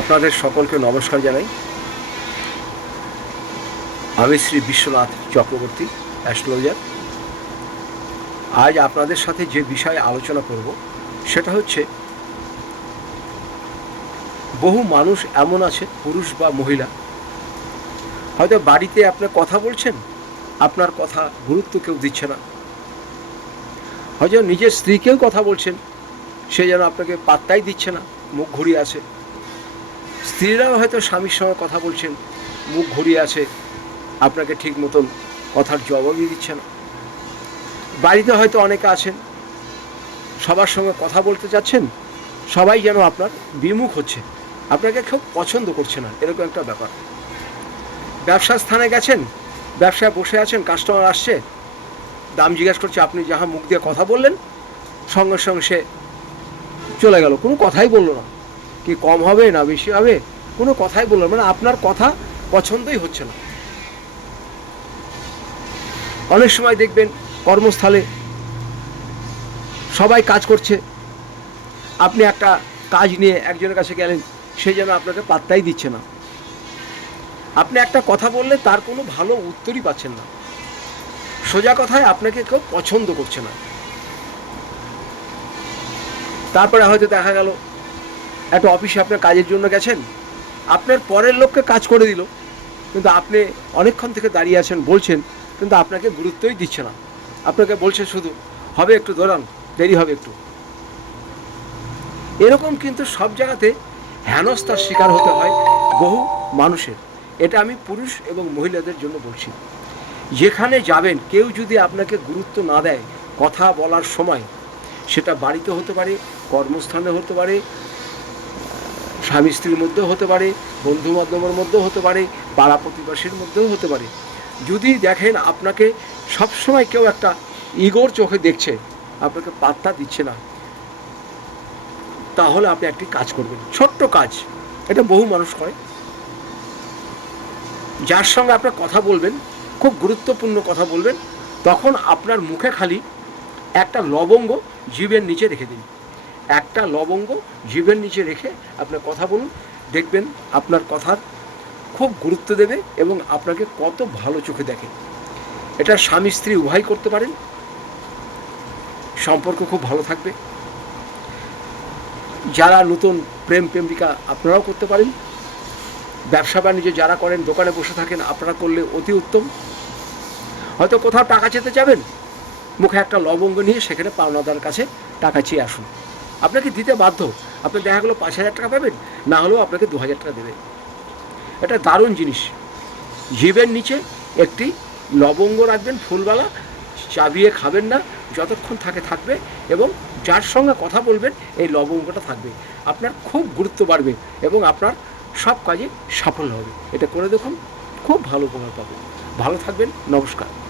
আপনাদের সকলকে নমস্কার জানাই। আমি শ্রী বিশ্বনাথ চক্রবর্তী, অ্যাস্ট্রোলজার। আজ আপনাদের সাথে যে বিষয়ে আলোচনা করব, সেটা হচ্ছে, বহু মানুষ এমন আছে, পুরুষ বা মহিলা, হয়তো বাড়িতে আপনি কথা বলছেন, আপনার কথা গুরুত্ব কেউ দিচ্ছে না। হয়তো নিজের স্ত্রীকেও কথা বলছেন, সে যেন আপনাকে পাত্তাই দিচ্ছে না, মুখ ঘুরিয়ে আছে। স্ত্রীরাও হয়তো স্বামীর সঙ্গে কথা বলছেন, মুখ ঘুরিয়ে আছে, আপনাকে ঠিক মতন কথার জবাবই দিচ্ছে না। বাড়িতে হয়তো অনেকে আছেন, সবার সঙ্গে কথা বলতে চাচ্ছেন সবাই যেন আপনার বিমুখ হচ্ছে। আপনাকে কেউ পছন্দ করছে না, এরকম একটা ব্যাপার। ব্যবসার স্থানে গেছেন, ব্যবসায় বসে আছেন কাস্টমার আসছে, দাম জিজ্ঞেস করছে, আপনি যাহা মুখ দিয়ে কথা বললেন, সঙ্গে সঙ্গে সে চলে গেল। কোনো কথাই বলল না। কি কম হবে না বেশি হবে? কোনো কথাই বললাম মানে আপনার কথা পছন্দই হচ্ছে না। অনেক সময় দেখবেন কর্মস্থলে সবাই কাজ করছে। আপনি একটা কাজ নিয়ে একজনের কাছে গেলেন, সে যেন আপনাকে পাত্তাই দিচ্ছে না। আপনি একটা কথা বললে তার কোনো ভালো উত্তরই পাচ্ছেন না। সোজা কথায় আপনাকে কেউ পছন্দ করছে না। তারপরে হয়তো দেখা গেল একটা অফিসে আপনার কাজের জন্য গেছেন? আপনার পরের লোককে কাজ করে দিল। কিন্তু আপনি অনেকক্ষণ থেকে দাঁড়িয়ে আছেন, বলছেন, কিন্তু আপনাকে গুরুত্বই দিচ্ছে না। আপনাকে বলছে শুধু, হবে একটু, দৌড়ান, দেরি হবে একটু। এরকম কিন্তু সব জায়গাতে হেনস্থার শিকার হতে হয় বহু মানুষের। এটা আমি পুরুষ এবং মহিলাদের জন্য বলছি। যেখানে যাবেন, কেউ যদি আপনাকে গুরুত্ব না দেয় কথা বলার সময়, সেটা বাড়িতে হতে পারে, কর্মস্থানে হতে পারে স্বামী স্ত্রীর মধ্যেও হতে পারে, বন্ধু বান্ধবের মধ্যেও হতে পারে, পাড়া প্রতিবেশীর মধ্যেও হতে পারে। যদি দেখেন আপনাকে সবসময় কেউ একটা ইগোর চোখে দেখছে, আপনাকে পাত্তা দিচ্ছে না, তাহলে আপনি একটি কাজ করবেন। ছোট্ট কাজ, এটা বহু মানুষ করে। যার সঙ্গে আপনার কথা বলবেন, খুব গুরুত্বপূর্ণ কথা বলবেন, তখন আপনার মুখে খালি একটা লবঙ্গ জীবের নিচে রেখে দিন। একটা লবঙ্গ জীবের নিচে রেখে আপনার কথা বলুন, দেখবেন আপনার কথার খুব গুরুত্ব দেবে এবং আপনাকে কত ভালো চোখে দেখে। এটা স্বামী স্ত্রী উভয় করতে পারেন, সম্পর্ক খুব ভালো থাকবে। যারা নতুন প্রেম প্রেমিকা আপনারাও করতে পারেন। ব্যবসা বাণিজ্য যারা করেন, দোকানে বসে থাকেন, আপনারা করলে অতি উত্তম। হয়তো কোথাও টাকা চেতে যাবেন, মুখে একটা লবঙ্গ নিয়ে সেখানে পাওনাদার কাছে টাকা চেয়ে আসুন। আপনাকে দিতে বাধ্য। আপনি দেখা গেলো পাঁচ হাজার টাকা পাবেন, না হলেও আপনাকে দু হাজার টাকা দেবে। এটা দারুণ জিনিস। জীবের নিচে একটি লবঙ্গ রাখবেন ফুলবালা, চাবিয়ে খাবেন না, যতক্ষণ থাকে থাকবে এবং যার সঙ্গে কথা বলবেন, এই লবঙ্গটা থাকবে। আপনার খুব গুরুত্ব বাড়বে এবং আপনার সব কাজে সাফল্য হবে। এটা করে দেখুন, খুব ভালো উপকার পাবেন। ভালো থাকবেন, নমস্কার।